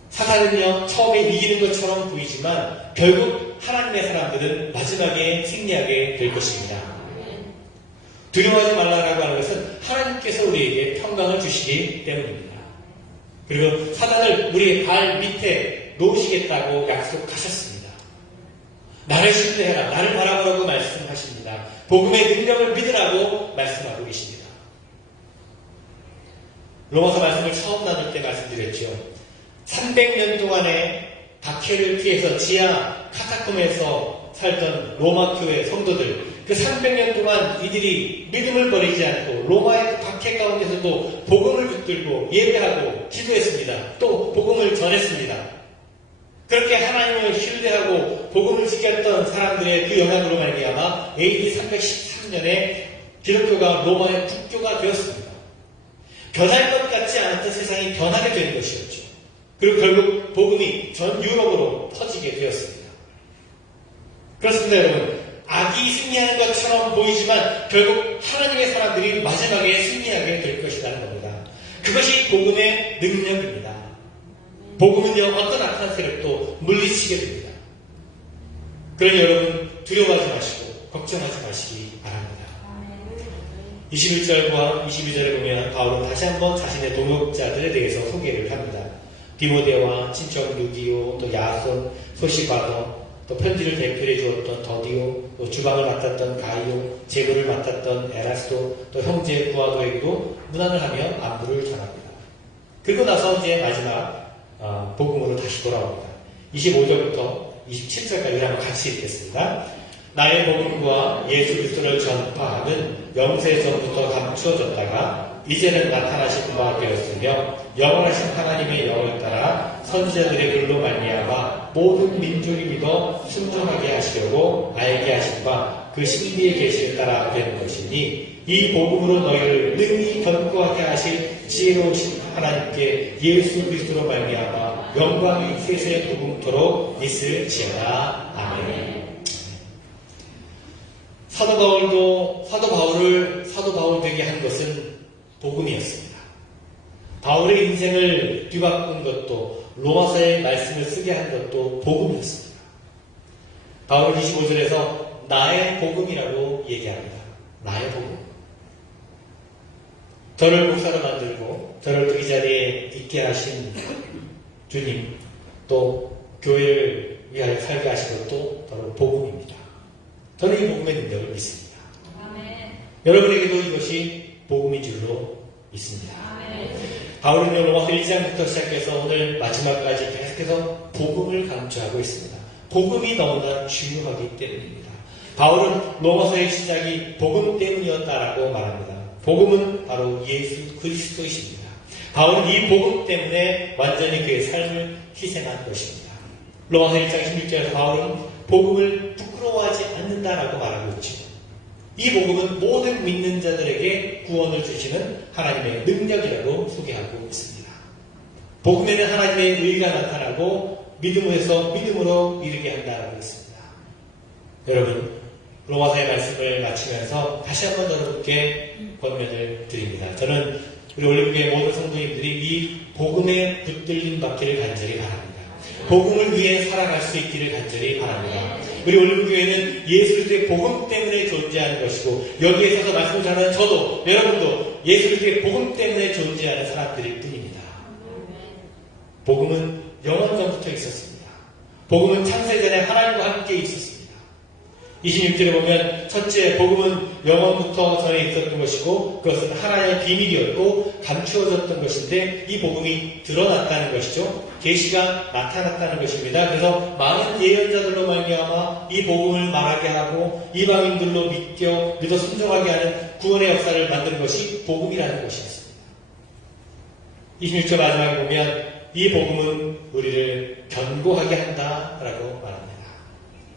사단은요, 처음에 이기는 것처럼 보이지만 결국 하나님의 사람들은 마지막에 승리하게 될 것입니다. 두려워하지 말라라고 하는 것은 하나님께서 우리에게 평강을 주시기 때문입니다. 그리고 사단을 우리의 발 밑에 놓으시겠다고 약속하셨습니다. 나를 신뢰해라, 나를 바라보라고 말씀하십니다. 복음의 능력을 믿으라고 말씀하고 계십니다. 로마서 말씀을 처음 나눌 때 말씀드렸죠. 300년 동안의 박해를 피해서 지하 카타콤에서 살던 로마 교회 성도들, 그 300년 동안 이들이 믿음을 버리지 않고 로마의 박해 가운데서도 복음을 붙들고 예배하고 기도했습니다. 또 복음을 전했습니다. 그렇게 하나님을 신뢰하고 복음을 지켰던 사람들의 그 영향으로 말미암아 AD 313년에 기독교가 로마의 국교가 되었습니다. 변할 것 같지 않았던 세상이 변하게 된 것이었죠. 그리고 결국 복음이 전 유럽으로 퍼지게 되었습니다. 그렇습니다, 여러분. 악이 승리하는 것처럼 보이지만 결국 하나님의 사람들이 마지막에 승리하게 될 것이라는 겁니다. 그것이 복음의 능력입니다. 복음은요, 어떤 악한 세력도 물리치게 됩니다. 그러니 여러분, 두려워하지 마시고 걱정하지 마시기 바랍니다. 21절과 22절에 보면 바울은 다시 한번 자신의 동역자들에 대해서 소개를 합니다. 디모데와 친척 루디오, 또 야손, 소시바더, 또 편지를 대표해 주었던 더디오, 또 주방을 맡았던 가이오, 제도를 맡았던 에라스도, 또 형제 구아도에게도 문안을 하며 안부를 전합니다. 그리고 나서 이제 마지막 복음으로 다시 돌아옵니다. 25절부터 27절까지 한번 같이 읽겠습니다. 나의 복음과 예수 그리스도를 전파하는 영세전부터 감추어졌다가 이제는 나타나신 바 되었으며 영원하신 하나님의 영을 따라 선지자들의 글로 말미암아 모든 민족이 믿어 순종하게 하시려고 알게 하신 바 그 신비의 계시를 따라 되는 것이니 이 복음으로 너희를 능히 견고하게 하실 지혜로우신 하나님께 예수 그리스도로 말미암아 영광이 세세 무궁토록 있을지어다. 아멘. 사도 바울을 사도 바울 되게 한 것은 복음이었습니다. 바울의 인생을 뒤바꾼 것도 로마서의 말씀을 쓰게 한 것도 복음이었습니다. 바울은 25절에서 나의 복음이라고 얘기합니다. 나의 복음. 저를 목사로 만들고 저를 또 이 자리에 있게 하신 주님, 또 교회를 위하여 살게 하신 것도 바로 복음입니다. 저는 이 복음의 능력을 믿습니다. 아멘. 여러분에게도 이것이 복음인 줄로 믿습니다. 아멘. 바울은 로마서 1장부터 시작해서 오늘 마지막까지 계속해서 복음을 강조하고 있습니다. 복음이 너무나 중요하기 때문입니다. 바울은 로마서의 시작이 복음 때문이었다라고 말합니다. 복음은 바로 예수 그리스도이십니다. 바울은 이 복음 때문에 완전히 그의 삶을 희생한 것입니다. 로마서 1장 16절에서 바울은 복음을 부끄러워하지 않는다라고 말하고 있죠. 이 복음은 모든 믿는 자들에게 구원을 주시는 하나님의 능력이라고 소개하고 있습니다. 복음에는 하나님의 의가 나타나고 믿음에서 믿음으로 이르게 한다라고 했습니다. 여러분, 로마서의 말씀을 마치면서 다시 한번 여러분께 권면을 드립니다. 저는 우리 올림픽의 모든 성도님들이 이 복음에 붙들림 받기를 간절히 바랍니다. 복음을 위해 살아갈 수 있기를 간절히 바랍니다. 우리 올림픽교회는 예수 그리스도의 복음 때문에 존재하는 것이고 여기에 있어서 말씀을 전하는 저도 여러분도 예수 그리스도의 복음 때문에 존재하는 사람들일 뿐입니다. 복음은 영원전부터 있었습니다. 복음은 창세전에 하나님과 함께 있었습니다. 26절에 보면 첫째, 복음은 영원부터 전에 있었던 것이고 그것은 하나님의 비밀이었고 감추어졌던 것인데 이 복음이 드러났다는 것이죠. 계시가 나타났다는 것입니다. 그래서 많은 예언자들로 말미암아 이 복음을 말하게 하고 이방인들로 믿어 순종하게 하는 구원의 역사를 만든 것이 복음이라는 것이었습니다. 26절 마지막에 보면 이 복음은 우리를 견고하게 한다라고 말합니다.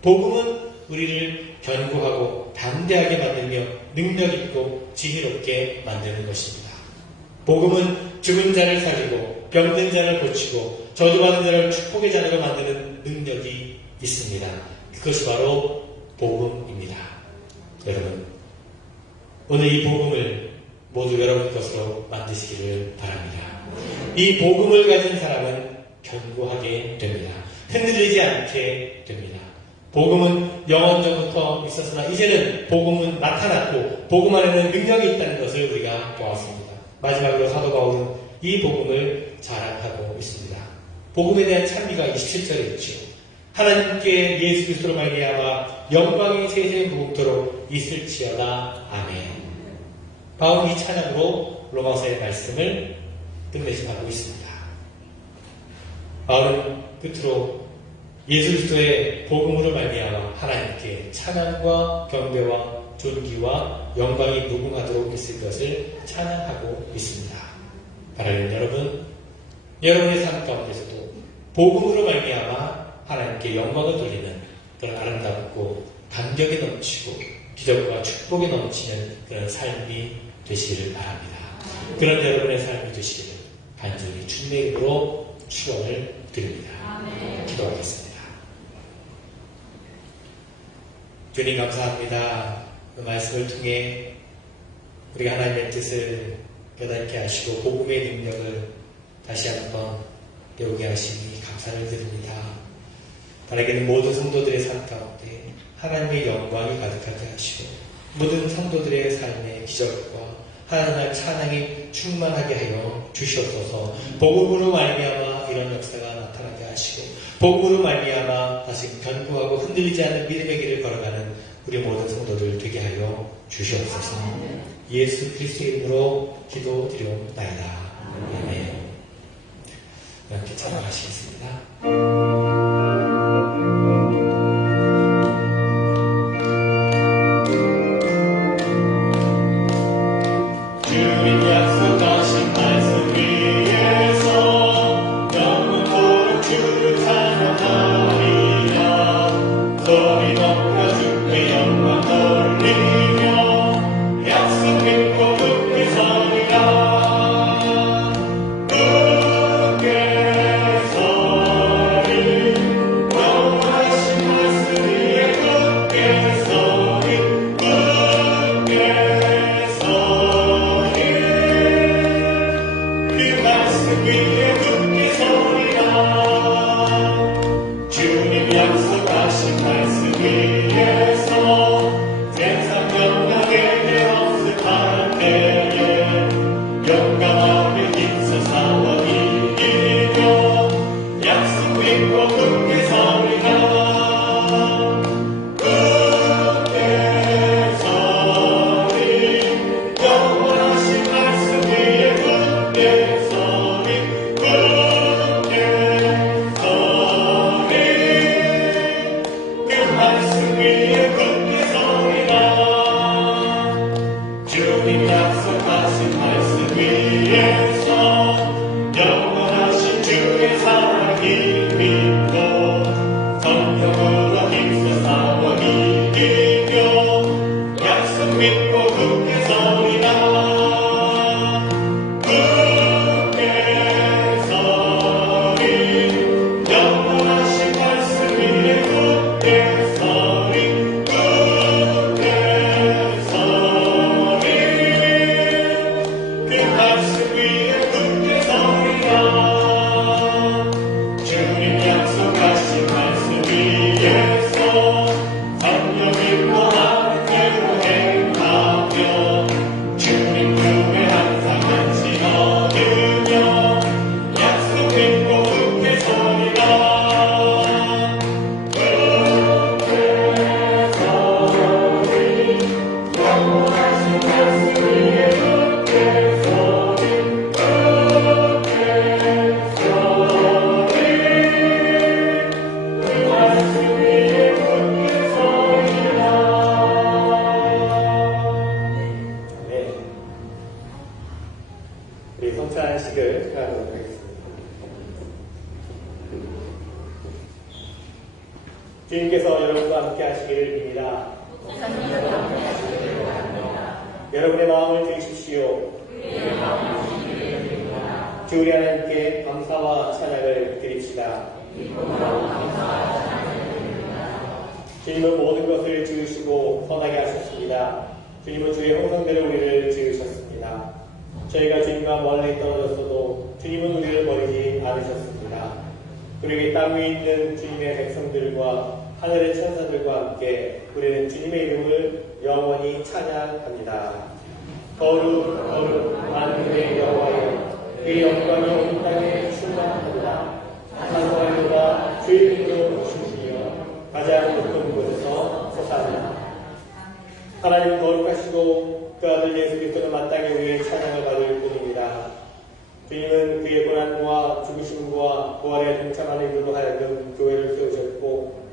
복음은 우리를 견고하고 담대하게 만들며 능력있고 지혜롭게 만드는 것입니다. 복음은 죽은 자를 살리고 병든 자를 고치고 저주받은 자를 축복의 자녀로 만드는 능력이 있습니다. 그것이 바로 복음입니다. 여러분, 오늘 이 복음을 모두 여러분 것으로 만드시기를 바랍니다. 이 복음을 가진 사람은 견고하게 됩니다. 흔들리지 않게 됩니다. 복음은 영원전부터 있었으나 이제는 복음은 나타났고 복음 안에는 능력이 있다는 것을 우리가 보았습니다. 마지막으로 사도 바울은 이 복음을 자랑하고 있습니다. 복음에 대한 찬미가 27절에 있죠. 하나님께 예수 그리스도로 말미암아 영광이 세세 무궁토록 있을지어다. 아멘. 바울은 이 찬양으로 로마서의 말씀을 끝내시하고 있습니다. 바울은 끝으로 예수 그리스도의 복음으로 말미암아 하나님께 찬양과 경배와 존귀와 영광이 무궁하도록 있을 것을 찬양하고 있습니다. 바라는 여러분, 여러분의 삶 가운데서도 복음으로 말미암아 하나님께 영광을 돌리는 그런 아름답고 감격에 넘치고 기적과 축복에 넘치는 그런 삶이 되시기를 바랍니다. 그런 여러분의 삶이 되시기를 간절히 주님의 이름으로 축원을 드립니다. 기도하겠습니다. 주님 감사합니다. 그 말씀을 통해 우리가 하나님의 뜻을 깨닫게 하시고 복음의 능력을 다시 한번 배우게 하시니 감사를 드립니다. 바라기는 모든 성도들의 삶 가운데 하나님의 영광이 가득하게 하시고 모든 성도들의 삶의 기적과 하나님의 찬양이 충만하게 하여 주시옵소서. 복음으로 말미암아 이런 역사가 나타나게 하시고 복음으로 말미암아 다시 견고하고 흔들리지 않는 믿음의 길을 걸어가는 우리 모든 성도들 되게 하여 주시옵소서. 예수 그리스도의 이름으로 기도드리옵나이다. 아멘. 이렇게 찬양하시겠습니다. 주님께서 여러분과 함께 하시기를 빕니다. 여러분의 마음을 들이십시오. 주 우리 하나님께 감사와 찬양을 드립시다. 주님은 모든 것을 지으시고 선하게 하셨습니다. 주님은 주의 형상대로 우리를 지으셨습니다. 저희가 주님과 멀리 떨어졌어도 주님은 우리를 버리지 않으셨습니다. 그리고 이 땅 위에 있는 주님의 백성들과 하늘의 천사들과 함께 우리는 주님의 이름을 영원히 찬양합니다. 거룩 거룩 만군의 여호와여, 그 영광이 온 땅에 충만합니다. 찬송하리로다. 주의 이름으로 오시며 가장 높은 곳에서 호산나. 하나님 거룩하시고 그 아들 예수 그리스도는 마땅히 우리의 찬양을 받을 뿐입니다. 주님은 그의 고난과 죽으심과 부활에 동참하는 이들로 하여금 교회를 세우셨고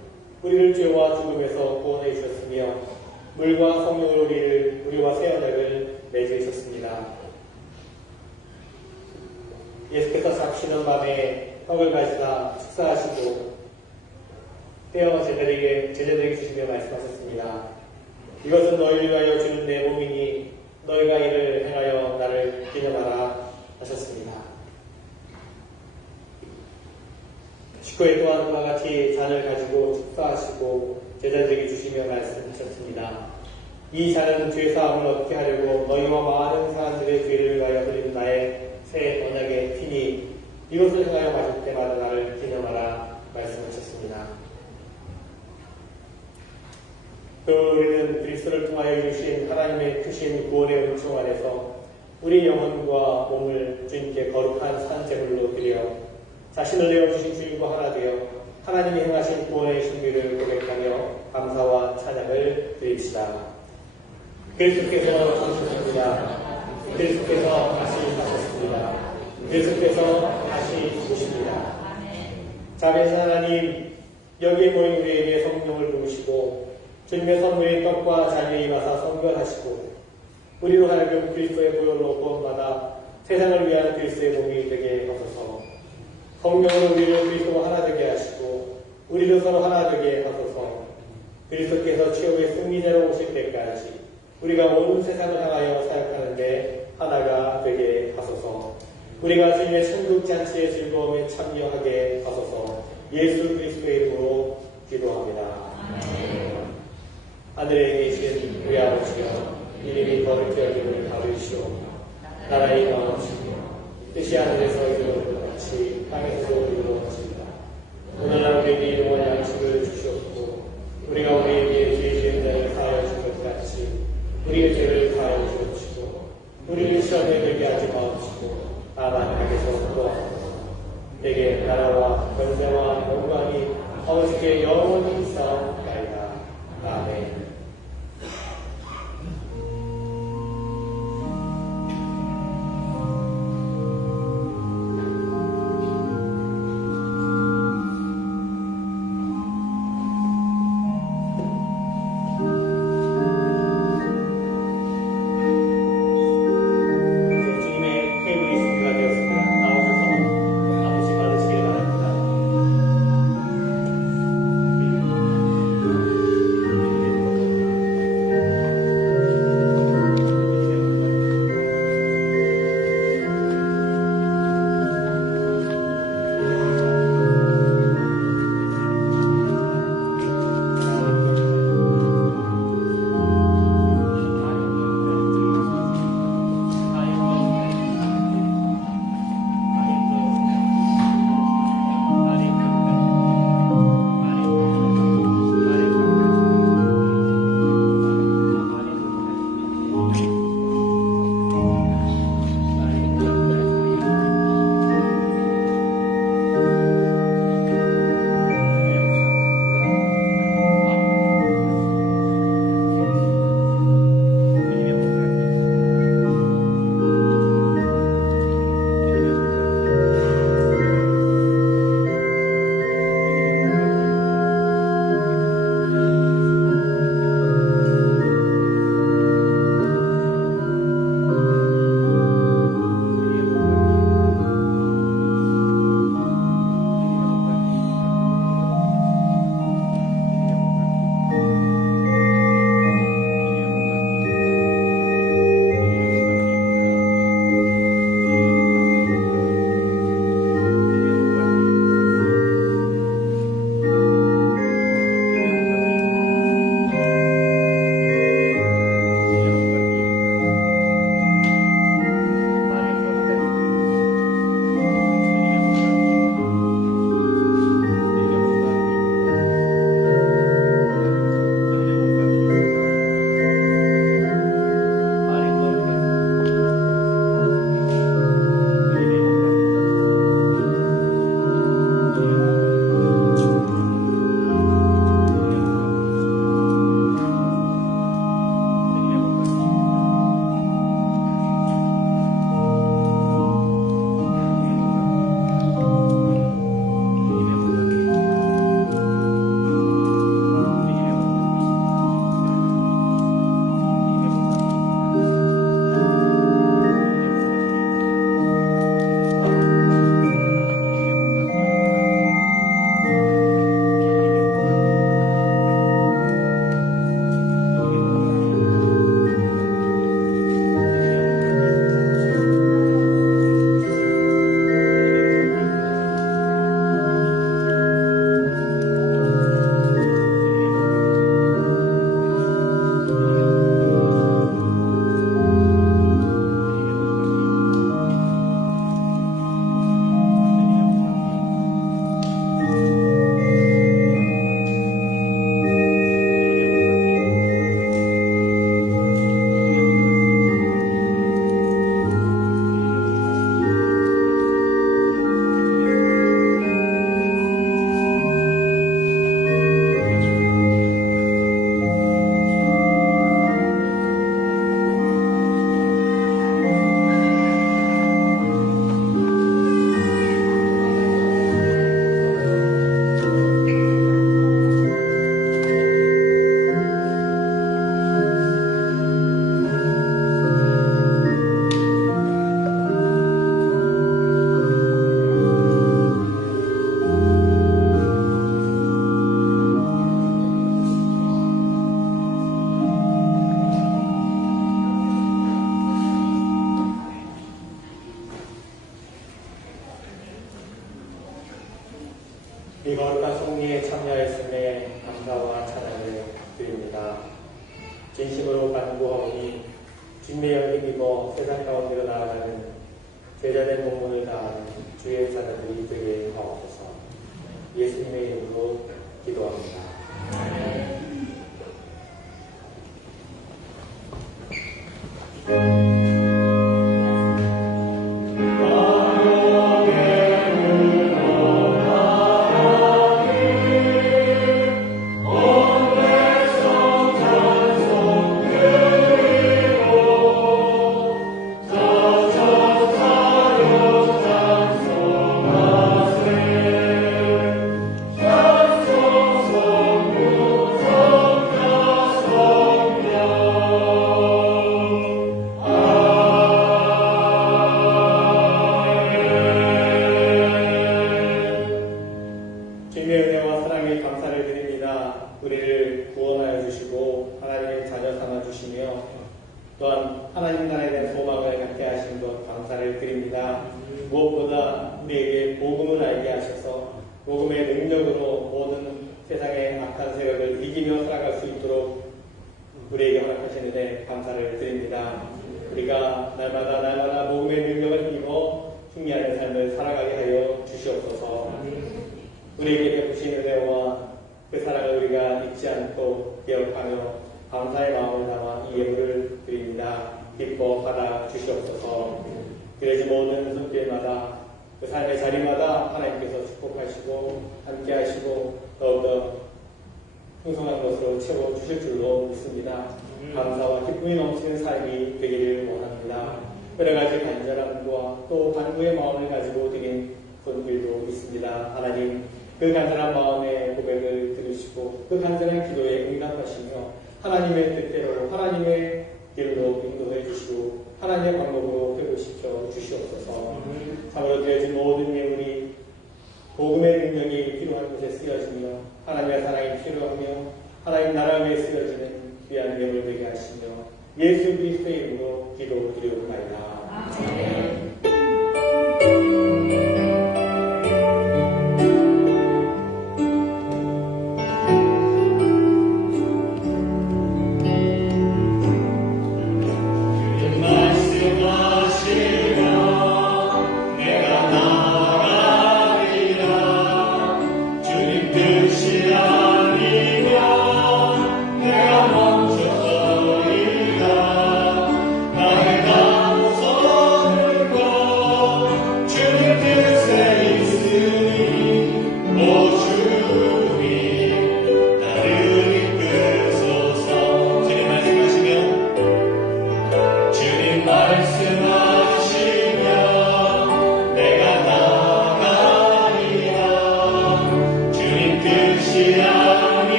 우리를 죄와 죽음에서 구원해 주셨으며 물과 성령으로 우리와 새 언약을 맺으셨습니다. 예수께서 잡히는 밤에 떡을 가지다 축사하시고 떼어 제자들에게 주시며 말씀하셨습니다. 이것은 너희를 위하여 주는 내 몸이니 너희가 이를 행하여 나를 기념하라 하셨습니다. 식후에 또한 그와 같이 잔을 가지고 축사하시고 제자들에게 주시며 말씀하셨습니다. 이 잔은 죄 사함을 얻게 하려고 너희와 많은 사람들의 죄를 위하여 드리는 나의 새 언약의 피니 이것을 행하여 마실 때마다 나를 기념하라 말씀하셨습니다. 또 우리는 그리스도를 통하여 이루신 하나님의 크신 구원의 은총 안에서 우리 영혼과 몸을 주님께 거룩한 산 제물로 드려 자신을 내어주신 주님과 하나 되어 하나님이 행하신 구원의 신비를 고백하며 감사와 찬양을 드립시다. 그리스도께서 오셨습니다. 그리스도께서 다시 가셨습니다. 그리스도께서 다시 오십니다. 자비하신 하나님, 여기에 모인 우리에게 성령을 부으시고 주님의 선물인 떡과 잔에 임하사 성결하시고 우리로 하여금 그리스도의 보혈로 구원받아 세상을 위한 그리스도의 몸이 되게 하소서. 성령으로 우리를 그리스도와 하나 되게 하시고 우리도 서로 하나 되게 하소서. 그리스도께서 최후의 승리자로 오실 때까지 우리가 온 세상을 향하여 사역하는데 하나가 되게 하소서. 우리가 주님의 천국 잔치의 즐거움에 참여하게 하소서. 예수 그리스도의 이름으로 기도합니다. 하늘에 계신 우리 아버지여, 이름이 거룩히 여김을 받으시오. 나라의 나옵시며 뜻이 하늘에서 이루어진 것 같이 땅에서도 이루어집니다. 오늘날 우리에게 일용할 양식을 주시옵고 우리가 우리에게 죄 지은 자를 사하여 준 것 같이 우리의 죄를 사하여 주옵시고 우리를 시험에 들게 하지 마옵시고 다만 악에서 구하소서. 내게 나라와 권세와 영광이 아버지께 영원히 있사옵나이다. 아멘. 이 거룩한 성리에 참여했음에 감사와 찬양을 드립니다. 진심으로 간구하오니 주님의 영을 입어 세상 가운데로 나아가는 제자된 본분을 다하는 주의 사자들이 되게 하옵소서. 예수님의 이름으로 기도합니다. 주님의 은혜와 사랑에 감사를 드립니다. 우리를 구원하여 주시고 하나님의 자녀 삼아 주시며 또한 하나님 나라에 대한 소망을 갖게 하신 것 감사를 드립니다. 무엇보다 우리에게 복음을 알게 하셔서 복음의 능력으로 모든 세상의 악한 세력을 이기며 살아갈 수 있도록 우리에게 허락하시는데 감사를 드립니다. 우리가 날마다 복음의 능력을 입어 승리하는 삶을 살아가게 하여 주시옵소서. 우리에게 베푸신 은혜와 그 사랑을 우리가 잊지 않고 기억하며 감사의 마음을 담아 이 예물을 드립니다. 기뻐 받아 주시옵소서. 그래서 모든 손길마다 그 삶의 자리마다 하나님께서 축복하시고 함께 하시고 더욱더 풍성한 것으로 채워 주실 줄로 믿습니다. 감사와 기쁨이 넘치는 삶이 되기를 원합니다. 여러 가지 간절함과 또 간구의 마음을 가지고 드린 손길도 있습니다. 하나님, 그 간절한 마음의 고백을 들으시고 그 간절한 기도에 응답하시며 하나님의 뜻대로 하나님의 길로 인도해 주시고 하나님의 방법으로 되고시켜 주시옵소서. 참으로 드려진 모든 예물이 복음의 능력이 필요한 곳에 쓰여지며 하나님의 사랑이 필요하며 하나님 나라 위에 쓰여지는 귀한 예물 되게 하시며 예수 그리스도의 이름으로 기도드리옵나이다. 아멘. 나의 감사를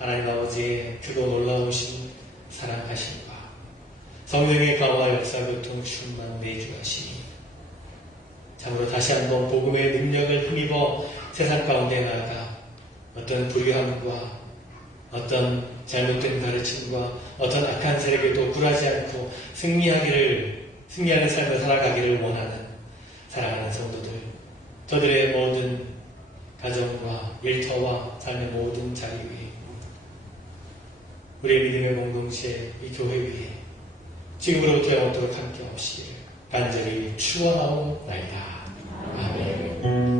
하나님 아버지의 크고 놀라우신 사랑하심과 성령의 강화 역사 교통 충만 내주 하시니 참으로 다시 한번 복음의 능력을 힘입어 세상 가운데 나아가 어떤 불의함과 어떤 잘못된 가르침과 어떤 악한 세력에도 굴하지 않고 승리하는 삶을 살아가기를 원하는 사랑하는 성도들, 저들의 모든 가정과 일터와 삶의 모든 자리 위에 우리의 믿음의 공동체, 이 교회 위에 지금으로부터 영원토록 함께 없이기를 간절히 축원하옵나이다. 아멘.